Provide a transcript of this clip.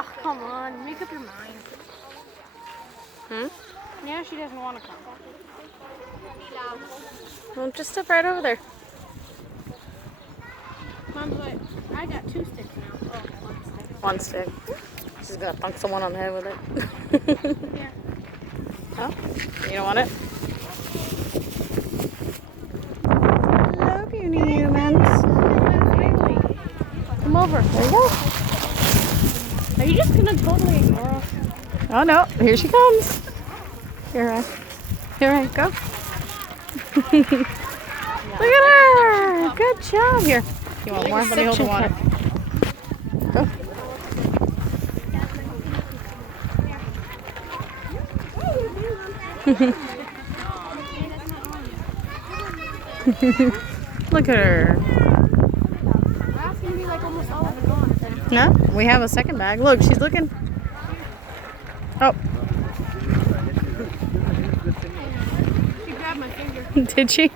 Oh, come on. Make up your mind. Yeah, she doesn't want to come. Well, just step right over there. Mom's like, I got 2 sticks now. Oh, 1 stick. 1 stick. She's gonna thunk someone on the head with it. Yeah. Oh, you don't want it? Hello, beauty humans. Come over. There you go. Are you just gonna totally ignore us? Oh no, here she comes. Here I go. Look at her. Good job. Here. You want more? Let me hold the water. Go. Look at her. That's gonna be like almost all of it gone. No, we have a second bag. Look, she's looking. Oh. She grabbed my finger. Did she?